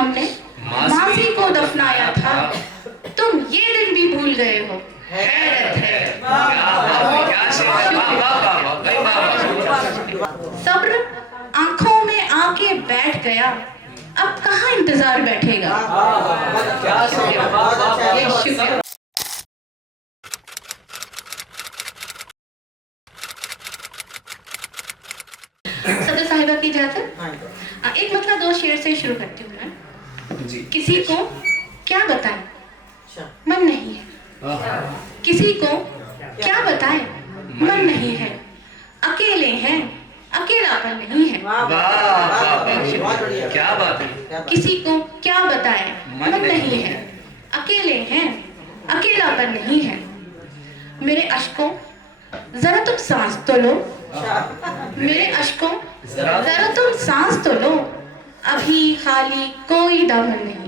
हमने मासी को दफनाया था, तुम ये दिन भी भूल गए हो। हैरत है। सब्र आंखों में आके बैठ गया, अब कहाँ इंतजार बैठेगा। सदर साहिबा की इजाजत। एक मतलब दो शेर से शुरू करती हूँ मैं। किसी को क्या बताएं मन नहीं है, किसी को क्या बताएं मन नहीं है, अकेले हैं अकेलापन नहीं है। क्या बात है। किसी को क्या बताएं मन नहीं है, अकेले हैं अकेलापन नहीं है। मेरे अश्कों जरा तुम सांस तो लो, मेरे अश्कों जरा तुम सांस तो लो, अभी खाली कोई दामन नहीं।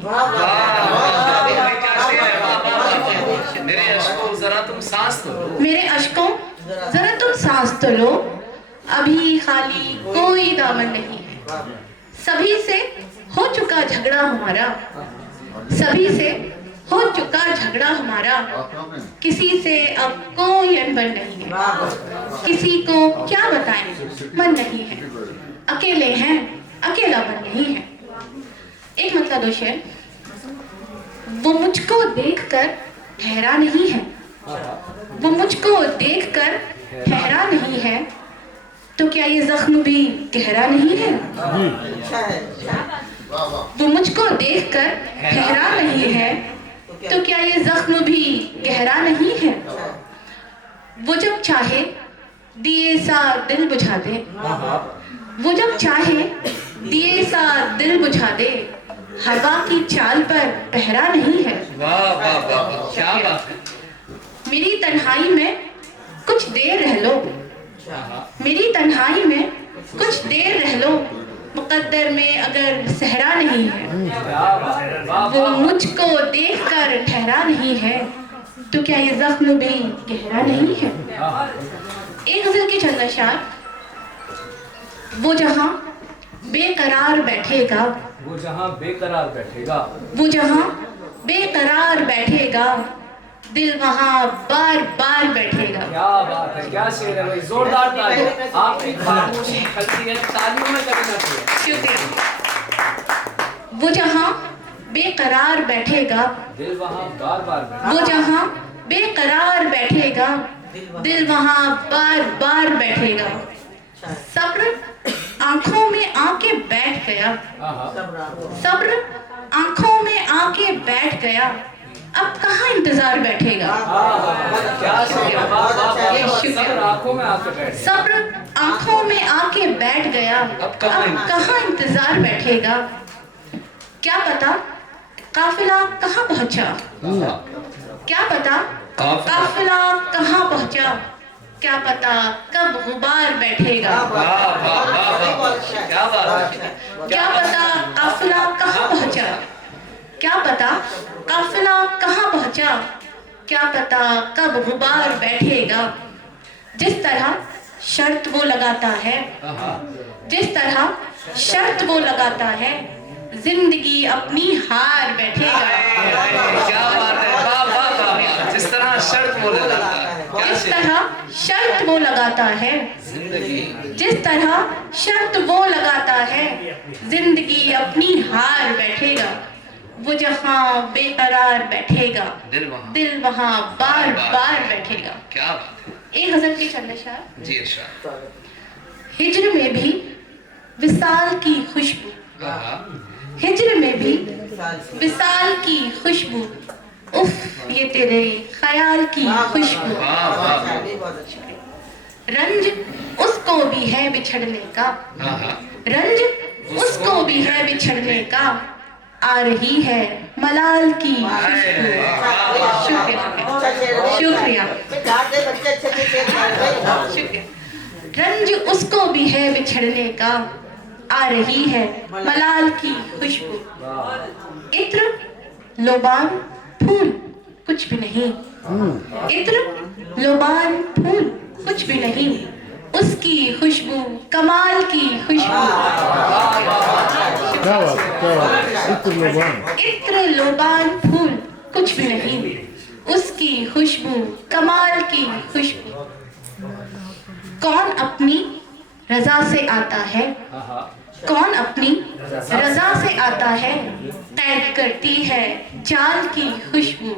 मेरे अश्कों जरा तुम सांस तो लो, मेरे अश्कों जरा तुम सांस तो लो, अभी खाली कोई दामन नहीं है। सभी से हो चुका झगड़ा हमारा, सभी से हो चुका झगड़ा हमारा, किसी से अब कोई अनबन नहीं है। किसी को क्या बताएं मन नहीं है, अकेले हैं अकेलापन नहीं है। एक मतलब दो शेर। वो मुझको देखकर ठहरा नहीं है, वो मुझको देखकर ठहरा नहीं है, तो क्या ये जख्म भी गहरा नहीं है। वो मुझको देखकर ठहरा नहीं है, तो क्या ये जख्म भी गहरा नहीं है। वो जब चाहे दिए सा दिल बुझा दे, वो जब चाहे दिए सा दिल बुझा दे, हवा की चाल पर पहरा नहीं है। वाह वाह वाह, क्या बात है। मेरी तन्हाई में कुछ देर रह लो, मेरी तन्हाई में कुछ देर रह लो, मुकद्दर में अगर सहरा नहीं है। वो मुझको देखकर ठहरा नहीं है, तो क्या ये जख्म भी गहरा नहीं है। एक गजल की चंद अशार। वो जहां बेकरार बैठेगा, वो जहां बेकरार बैठेगा, वो जहां बेकरार बैठेगा, दिल वहां बार बार बैठेगा। क्या बात है, क्या शेर है भाई, जोरदार ताली। आपकी खामोशी खलती है तालियों में कभी ना थी। शुक्रिया। वो जहां बेकरार बैठेगा, दिल वहां बार बार बैठेगा, वो जहां बेकरार बैठेगा, दिल वहां बार बार बैठेगा। सब्र आंखों में आके बैठ गया, सब्र आंखों में आके बैठ गया, अब कहाँ इंतजार बैठेगा। क्या शेर है, वाह वाह वाह। सब्र आंखों में आके बैठ, सब्र आंखों में आके बैठ गया, अब कहाँ इंतजार बैठेगा। क्या पता काफिला कहाँ पहुंचा, क्या पता काफिला कहाँ पहुंचा, क्या पता कब गुबार बैठेगा। क्या बात है। क्या पता काफिला कहाँ पहुंचा, क्या पता काफिला कहाँ पहुंचा, क्या पता कब गुबार बैठेगा। जिस तरह शर्त वो लगाता है, जिस तरह शर्त वो लगाता है, जिंदगी अपनी हार बैठेगा। क्या बात है, वाह वाह वाह। जिस तरह शर्त वो लगाता है, जिस तरह शर्त वो लगाता है, जिस तरह शर्त वो लगाता है, जिंदगी अपनी हार बैठेगा। वो जहाँ बेकरार बैठेगा, दिल वहाँ बार बार बैठेगा। क्या बात है। एक गजल की चंद अशार। जी इरशाद। हिज्र में भी विसाल की खुशबू, हिज्र में भी विसाल की खुशबू, उफ ये तेरे ख्याल की खुशबू। रंज उसको भी है बिछड़ने का, रंज उसको भी है बिछड़ने का, आ रही है मलाल की खुशबू। शुक्रिया, शुक्रिया। रंज उसको भी है बिछड़ने का, आ रही है मलाल की खुशबू। इत्र लोबान फूल कुछ भी नहीं, इत्र लोबान फूल कुछ भी नहीं, उसकी खुशबू कमाल की खुशबू। क्या बात इत्र लोबान फूल कुछ भी नहीं, उसकी खुशबू कमाल की खुशबू। कौन अपनी रजा से आता है, कौन अपनी रजा से आता है, कैद करती है जाल की खुशबू।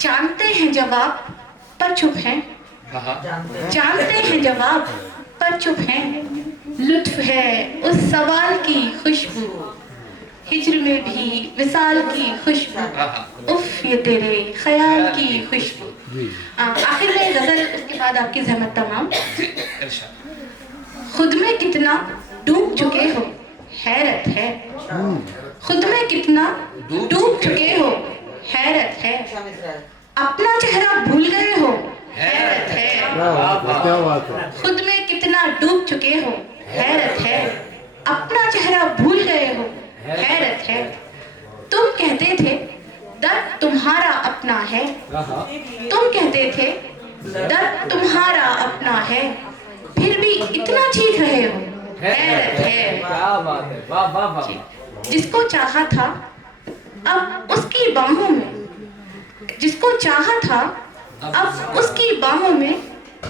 जानते हैं जवाब पर चुप हैं, जानते हैं जवाब पर चुप हैं, लुत्फ है उस सवाल की खुशबू। हिज्र में भी विसाल की खुशबू, उफ ये तेरे ख्याल की खुशबू। आखिर में गजल, उसके बाद आपकी जहमत तमाम। खुद में कितना डूब चुके हो हैरत है, खुद में कितना डूब चुके हो हैरत है, अपना चेहरा भूल गए हो हैरत है। क्या बात है। खुद में कितना डूब चुके हो हैरत है, अपना चेहरा भूल गए हो हैरत है। तुम कहते थे दर्द तुम्हारा अपना है, तुम कहते थे दर्द तुम्हारा अपना है, फिर भी इतना चीख रहे हो हैरत है। क्या बात है, वाह वाह वाह। जिसको चाहा था अब उसकी बाहों में, जिसको चाहा था अब उसकी बाहों में,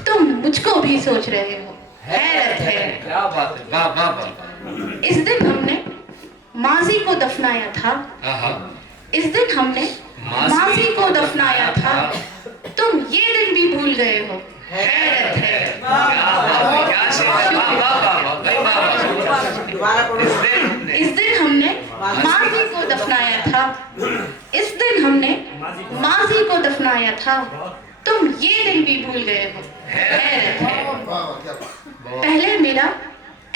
तुम मुझको भी सोच रहे हो हैरत है। क्या बात है, वाह वाह वाह। इस दिन हमने माजी को दफनाया था, इस दिन हमने माजी को दफनाया था, तुम ये दिन भी भूल गए हो हैरत है। क्या शेर है, वाह वाह वाह वाह। इस दिन हमने माजी को दफनाया था, इस दिन हमने माजी को दफनाया था, तुम ये दिन भी भूल गए हो हैरत है। पहले मेरा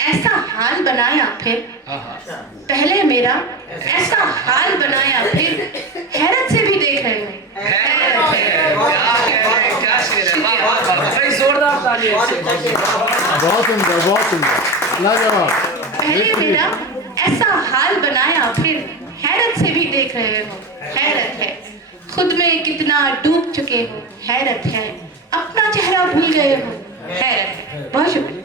ऐसा हाल बनाया, फिर पहले मेरा ऐसा हाल बनाया, फिर हैरत से भी देख रहे हो हैरत है। क्या शेर है, वाह वाह वाह। भाई जोरदार तालियां से। बहुत सुंदर, बहुत सुंदर, लाजवाब। पहले मेरा ऐसा हाल बनाया, फिर हैरत से भी देख रहे हो हैरत है। खुद में कितना डूब चुके हो हैरत है, अपना चेहरा भूल गए हो हैरत है। बहुत शुक्रिया।